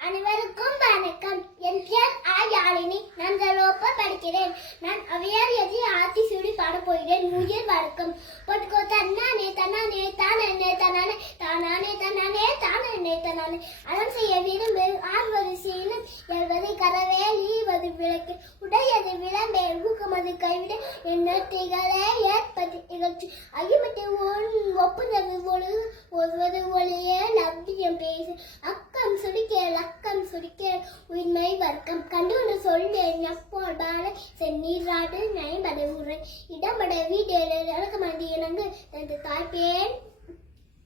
அனைவருக்கும் வணக்கம். என் பெயர் யாழினி. நான் படிக்கிறேன். நான் அவையார் எதி ஆத்தி சூடி பாட போகிறேன். உயிர் வணக்கம். பொட்டுக்கோ தன்னானே தன்னானே தானே தானே தானே தானே தானே தானே அறம் செய்ய விரும்பு ஆர்வது சீனம் எழுவது கரவேல் ஈவது விளக்கு உடையது விளம்பேல் ஊக்கமது கைவிட எண்ணத்திகளை ஏற்பது நிகழ்ச்சி ஐயமட்டு ஒப்புதல் ஒழுது ஒருவது ஒளியே நம்பியம் பேசு அக்கம் சுடிக்கேள் அக்கம் சுடிக்கேள் உண்மை வர்க்கம் கண்டு சொல்வேன் எப்போல் பால செந்நீராடு நயம்பட உரை இடம்பட வீடு இறக்கமதி இணங்கு தந்து தாய்ப்பேன்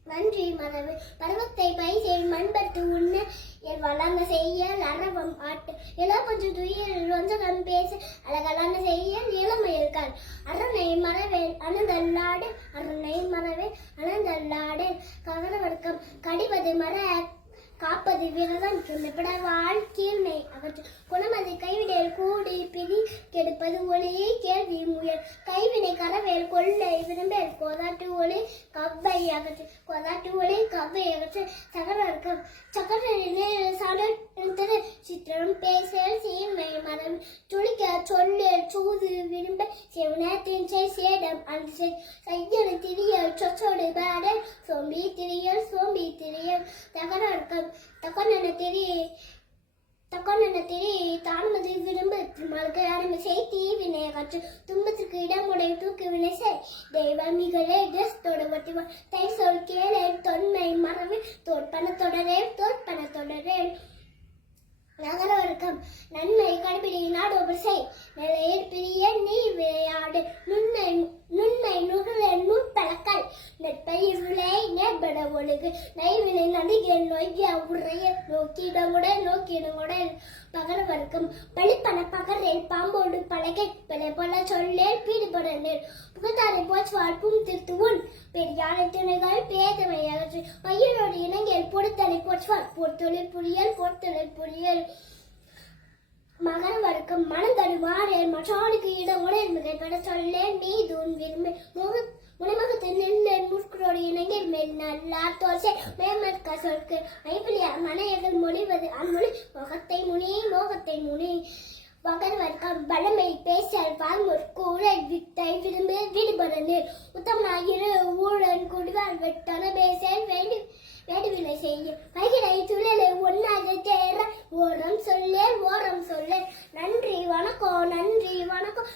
நன்றி மரபு பருவத்தை பைசேல் மண்பட்டு உண்ண என் வளர்ந்த செய்யல் அரவம் ஆட்டு இளப்பஞ்சு துயில் ஒன்றகம் பேச அழகலான செய்யல் இளமையிருக்காள் அரணை மரவேல் அனந்தல்லாடு அரணை மரவேல் அனந்தல்லாடு ககன வர்க்கம் கடிவது மர காப்பது விரதம் சொல்லப்பட வாழ்க்கீழ்மை அகற்று குணமது கைவிடல் கூடி பிரி கெடுப்பது ஒளியை கேள்வி முயல் கைவினை கரவேல் கொள்ளை விரும்பேல் கோதாட்டு ஒளி கவ்வை அகற்று கோதாட்டு ஒளி கவ்வை அகற்று சகரர்க்கம் சகர சித்திரம் பேசல் சீன்மை மரம் துளிக்க சொல்லல் சூது விரும்ப செவனத்தின் சேடம் அந்த செய்யல் திரியல் சொச்சோடு பாடல் சோம்பி திரியல் தகரர்க்கம் தக்கொன்ன தெரி தானுமது விரும்பு மல்கை அருமை செய் தீவினை அகற்று துன்பத்திற்கு இடமுடைய தூக்கு வினை செய் தெய்வமிகளே டெஸ்டோட ஒட்டிவா தை சொல் கேளே தொன்மை மரபு தோற்பன தொடரே நகரவர்க்கம் நன்மை கடைபிடி நாடோபர் செய் நிலையில் பிரிய நீ விளையாடு நுண்மை நுகர நுட்பழக்கல் நெற்பயிர் விளை நேர்பட ஒழுகு நைவினை நடிகை நொய்ய உரைய நோக்கிடமுடன் பகரவர்க்கம் பழிப்பன பகரேல் பாம்போடு பழகை பிழை போல சொல்லேல் பீடுபட நேர் புகத்தாரை போச்சுவாள் பும் திருத்துவுன் பெரியானை துணைகள் பேதமை அகற்று பையனோடு இணங்கியல் பொடுத்தலை போச்சுவாள் போர்த்தொழில் புரியல் மகர வர்க்கம் மனந்தடு மாறேல் மற்றாளுக்கு இடம் உடல் மிகைப்பட சொல்லேன் மீதுன் விரும்பு முனைமுகத்து நெல்லன் முற்குறோடு இணங்கில் மேல் நல்லார் தோசை மேமற்க சொற்கு ஐபிலியார் மனையர்கள் மொழிவது அம்மொழி மோகத்தை முனி வகர் வர்க்கம் பலமை பேசல் பால்முற் கூழல் வித்தை விரும்பு விடுபட நீர் உத்தமனாயிரு ஊழல் குடிவார் வெட்டன பேசல் வேடுவினை செய்யும் கைகளை துழலை ஒன்னாக தேர ஓரம் சொல்லேன் நன்றி வணக்கம்